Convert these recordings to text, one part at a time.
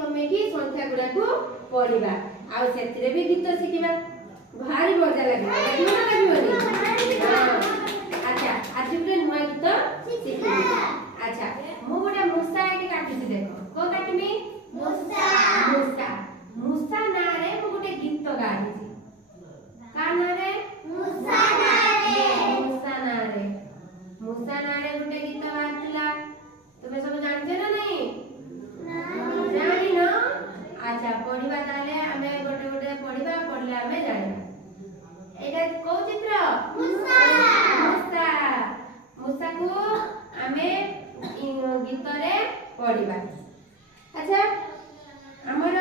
कमेकी संख्या गुडा को पढ़िबा आ सेतिरे भी गीत शिखिबा भारी मजा लागबो अच्छा आज गुटे नुआ गीत शिखिबा अच्छा मु गुटे मुसा के काटिछि देखो को काटिमी मुसा मुसा मुसा ना रे मु गुटे गीत गाइछि का ना रे मुसा ना रे मुसा ना रे मुसा ना रे गुटे गीत गाइतिला तुमे सब जानते ना नहीं जानी ना अच्छा पढ़िबा ताले हमें गोटे गोटे पढ़िबा पढ़ले हमें जानिबा एटा को चित्र मुसा मुसा मुसा को हमें गीत रे पढ़िबा अच्छा हमर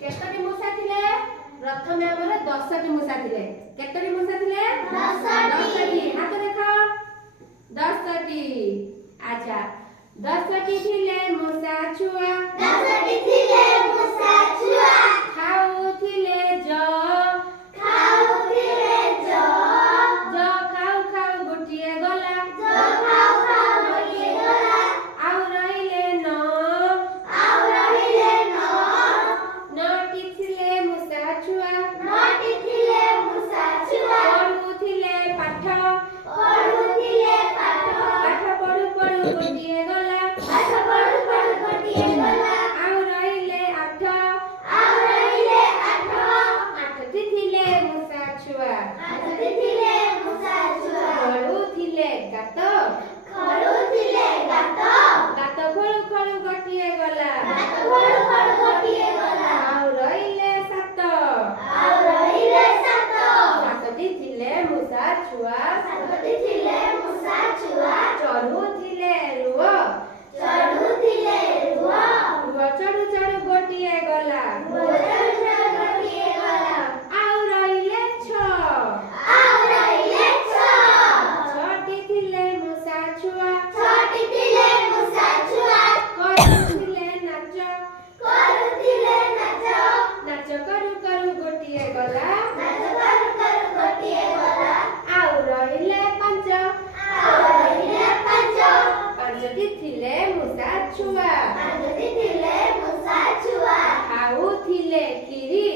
केतरी मुसा थिले प्रथमे हमर 10टी मुसा थिले केतरी मुसा थिले 10टी हाथ देखो 10टी अच्छा 10टी थिले मुसा छुआ 10टी थिले मुसा छुआ खाउथिले जो खाउथिले जो खाउ खाउ गोटिए गला जो खाउ खाउ गोटिए गला आउ रहिले नटी थिले मुसा छुआ नटी थिले मुसा छुआ पढुथिले पाठ पढुथिले पाठ पाठ पढु पढु गोटिए गला पाठ पढु पढु गोटिए गला आउ रहिले आठ आठटी थिले मुसा छुआ आठटी थिले मुसा छुआ खळुथिले गात खळुथिले गात गात खळु खळु गोटिए गला गात खळु खळु गोटिए गला आउ रहिले सात सातटी थिले मुसा छुआ सातटी थिले मुसा छुआ चढुथिले रुव चढुथिले रुव रुव चढु चढु गोटिए गला रुव चढु चढु गोटिए गला आउ रहिले छटी थिले मुसा छुआ छटी थिले मुसा छुआ करुथिले नाच नाच करू करू गोटिए गला नाच करू करू गोटिए गला आउ रहिले पांचटी थिले मुसा छुआ पांचटी थिले मुसा छुआ खाउथिले खीरी